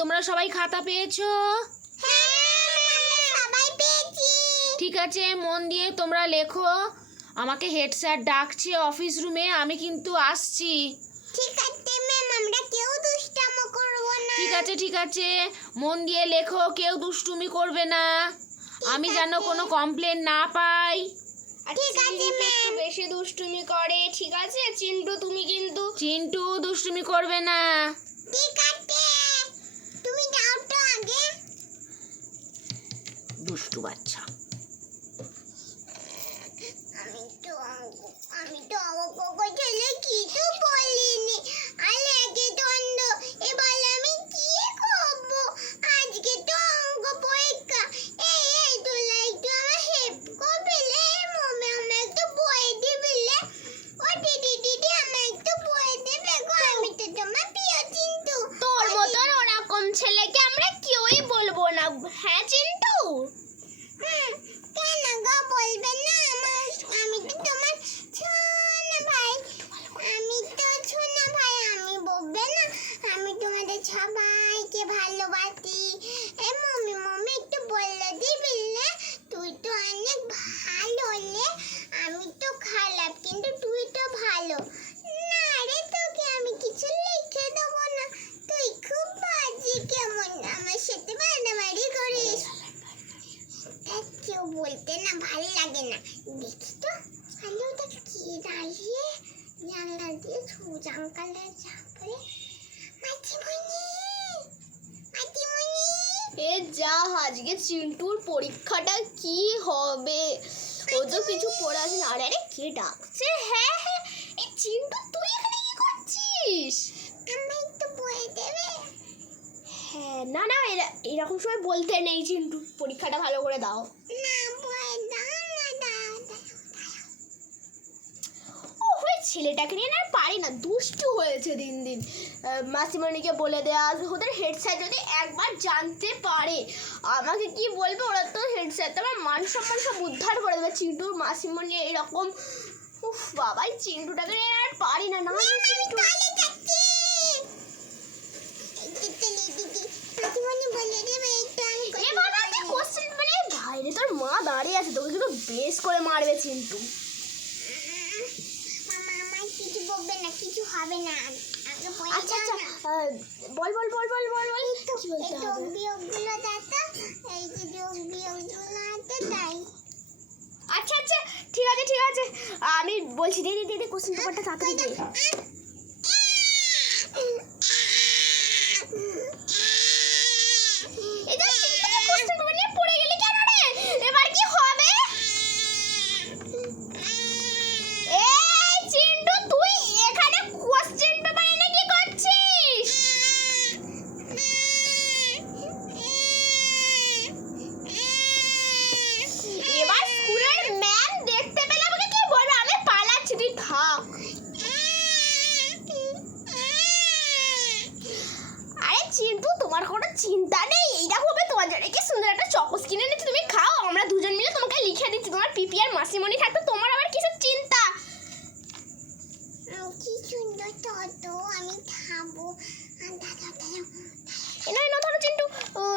তোমরা সবাই খাতা পেয়েছো? ঠিক আছে, মন দিয়ে তোমরা লেখো। আমাকে হেড স্যার ডাকছে অফিস রুমে, আমি কিন্তু আসছি। ঠিক আছে ম্যাম, আমরা কেউ দুষ্টামি করব না। ঠিক আছে, মন দিয়ে লেখো, কেউ দুষ্টুমি করবে না, আমি যেন কোনো কমপ্লেন না পাই। ঠিক আছে ম্যাম। বেশি দুষ্টুমি করে, ঠিক আছে চিন্টু, তুমি কিন্তু চিন্টু দুষ্টুমি করবে না। ঠিক আছে, তুমি যাও তো আগে। দুষ্টু বাচ্চা। আমি তো অঙ্ক ছেলে কিছু বলিনি, আর লেগে দ্বন্দ্ব। এবার আমি কি করবো? আজকে তো অঙ্ক পরীক্ষা। এই তোলা একটু আমার হেল্প করবিলে? মম্মি আমার একটু বই দিবিলে? ও দিদি আমার একটু বই দেবে গো, আমি তো তোমার প্রিয় চিন্টু। তোর মতন ওরকম ছেলেকে আমরা কেউই বলবো না, হ্যাঁ চিন্টু? কেন গো বলবে না? আমি তো তোমার ছোনা ভাই, আমি বলবে না? আমি তোমাদের সবাইকে ভালোবাসি। মম্মি একটু বলে দিবিলে? তুই তো অনেক ভালো লে, আমি তো খারাপ, কিন্তু তুই তো ভালো। না রে, তোকে আমি কিছু লিখে দেবো না, তুই খুব বাজে, কেমন আমার সাথে মারামারি করিস। কেউ বলতে না ভালো লাগে না। দেখি তো আলোটা কি দাঁড়িয়ে জানলা দিয়ে সোজা কালে যাবে। মাটিমণি এ যা, আজকে চিন্টুর পরীক্ষাটা কি হবে? ও তো কিছু পড়াশোনা। আরে আরে কে ডাকছে? হ্যাঁ হ্যাঁ, এই চিন্টু তুই এখানে কি করছিস? আমি একটু বই দেবে? হ্যাঁ, না না, এরকম সময় বলতে নেই চিন্টু, পরীক্ষাটা ভালো করে দাও। না, বই দাও না, দাও। ওই ছেলেটাকে নিয়ে না আর পারি না, দুষ্টু হয়েছে দিন দিন। মাসিমণিকে বলে দেয়া, ওদের হেড স্যার যদি একবার জানতে পারে আমাকে কি বলবে, ওরা তো হেড স্যার তো আমার মান সম্মান সব উদ্ধার করে দেবে। চিন্টুর মাসিমণি এরকম, উফ বাবা, এই চিন্টুটাকে নিয়ে আর পারি না। না চিন্টু, এ বাবা, তুই কোশ্চেন মানে বাইরে তোর মা দাঁড়িয়ে আছে, তোকে কিন্তু বেশ করে মারবে চিন্টু। মামা আমার কিছু বলবে না, কিছু হবে না। আগে বই আচ্ছা দাও আচ্ছা, না। বল বল বল বল বল বল কি বলতে যোগ হবে? বিয়োগগুলো দাও, এই যে যোগ বিয়োগগুলো আছে তাই। আচ্ছা আচ্ছা, ঠিক আছে, আমি বলছি, দে কোশ্চেন পেপারটা তাড়াতাড়ি দে। এটা চিন্টু, কোশ্চেন পেপার নিয়ে পড়ে গেলি কেন রে? এবার কি হবে? এই চিন্টু, তুই এখানে কোশ্চেন পেপার এনে কি করছিস? এবার স্কুলের ম্যাম দেখতে পেলে আমাকে কি বলবে? আমি পালাচ্ছি, তুই থাক। আরে চিন্টু, তোমার কোনো চিন্তা নেই, এইরকম হবে। তোমার জন্য কি সুন্দর একটা চকোস কিনে এনেছি, তুমি খাও, আমরা দুজন মিলে তোমাকে লিখে দিচ্ছি। তোমার পিপি আর মাসিমণি থাকতো, তোমার আবার কিসের চিন্তা? কি সুন্দর তো, আমি খাবো। এনো ধরো চিন্টু,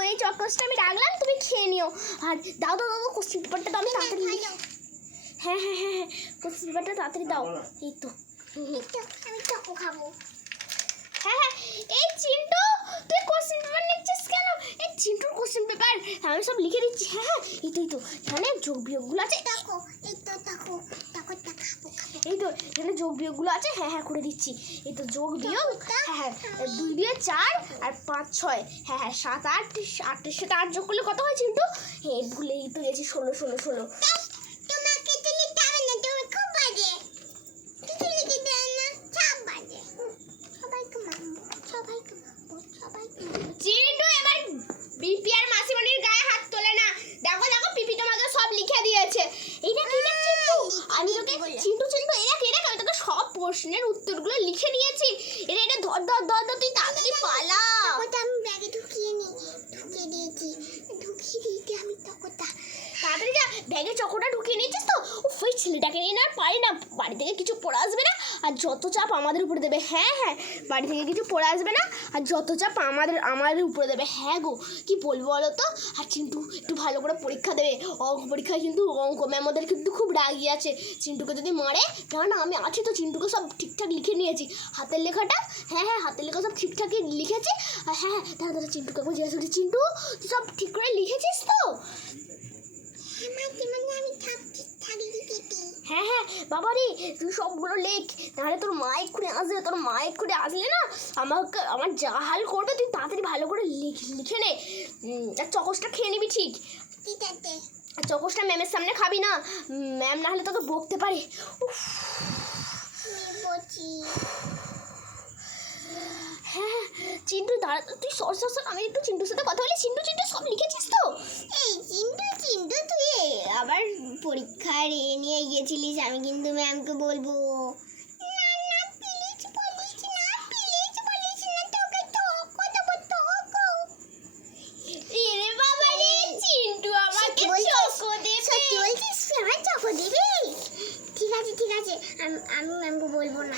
এই চকোসটা আমি রাখলাম, তুমি খেয়ে নিও। আর দাও কোশ্চেন পেপারটা দাও, আমি তাড়াতাড়ি হ্যাঁ, কোশ্চেন পেপারটা তাড়াতাড়ি দাও। এই তো আমি চকো খাবো। হ্যাঁ, এই চিন্টু, তুই কোশ্চেন পেপার নিচ্ছিস কেন? এই চিন্টুর কোশ্চেন পেপার আমি সব লিখে দিচ্ছি। হ্যাঁ, এই তো এখানে যোগ বিয়োগগুলো আছে। খাবো। এই তো এখানে যোগ বিয়োগগুলো আছে। হ্যাঁ করে দিচ্ছি। এই তো যোগ বিয়োগ, হ্যাঁ 2 দিয়ে 4 আর 5 6, হ্যাঁ 7 8, 8 সাথে 8 যোগ করলে কত হয় চিন্টু? ভুলেই তো গেছি, 16। তোমাকে তো লিখতে হবে না, তুমি খুব বাজে। কিছু লিখে দেয় না, সব বাজে। সবাইকে মারবো। চিন্টু, এবার বিপি আর মাসিমণির গায়ে হাত তোলে না। দেখো পিপি তোমাকে সব লিখে দিয়েছে। এইটা কি দেখ চিন্টু, আমি তোকে চিন্টু এরা আমি তোকে সব প্রশ্নের উত্তরগুলো লিখে নিয়েছি। এটা ধর, তুই তাড়াতাড়ি পালা। ওটা আমি ব্যাগে ঢুকিয়ে দিয়েছি আমি তকটা। তাড়াতাড়ি যা, ব্যাগে চকোটা ঢুকিয়ে নিয়েছিস তো? ওই ছেলেটাকে নিয়ে না আর পারি না, বাড়ি থেকে কিছু পড়া আসবে না, আর যত চাপ আমাদের উপরে দেবে। হ্যাঁ হ্যাঁ, বাড়ি থেকে কিছু পড়ে আসবে না, আর যত চাপ আমাদের উপরে দেবে। হ্যাঁ গো, কি বলবো বলো তো। আর চিন্টু একটু ভালো করে পরীক্ষা দেবে, অঙ্ক পরীক্ষায় কিন্তু অঙ্ক ম্যাম ওদের কিন্তু খুব রাগি আছে। চিন্টুকে যদি মারে, না আমি আছি তো, চিন্টুকে সব ঠিকঠাক লিখে নিয়েছি হাতের লেখাটা। হ্যাঁ হ্যাঁ, হাতের লেখা সব ঠিকঠাকই লিখেছি। আর হ্যাঁ দাদা চিন্টুকে একবার জিজ্ঞাসা করছি, চিন্টু তুই সব ঠিক করে লিখেছিস তো? আমি ঠিকঠাক লিখেছি। হ্যাঁ হ্যাঁ বাবারে, তুই সবগুলো লেখ, নাহলে তোর মা এক্ষুনি আসবে। তোর মা এক্ষুনি আসলে না আমার যা হাল করবে। তুই তাড়াতাড়ি ভালো করে লিখে নে। আর চকসটা খেয়ে নিবি ঠিক। ঠিক আছে। আর চকসটা ম্যামের সামনে খাবি না, ম্যাম না হলে তোকে বকতে পারে। উফ, বলছি হ্যাঁ চিন্টু দাঁড়া, তুই সর, আমি একটু চিন্টুর সাথে কথা বলি। চিন্টু সব লিখেছিস তো? এই চিন্টু তুই আবার পরীক্ষার নিয়ে গিয়েছিলিস, আমি কিন্তু ম্যামকে বলবো। না প্লিজ বলিস না, প্লিজ বলিস না, তোকে এরে বাবা রে, চিন্টু আমাকে চকো দেবে। সত্যি বলছিস? আমার চকো দিবি? ঠিক আছে আমি ম্যামকে বলবো না।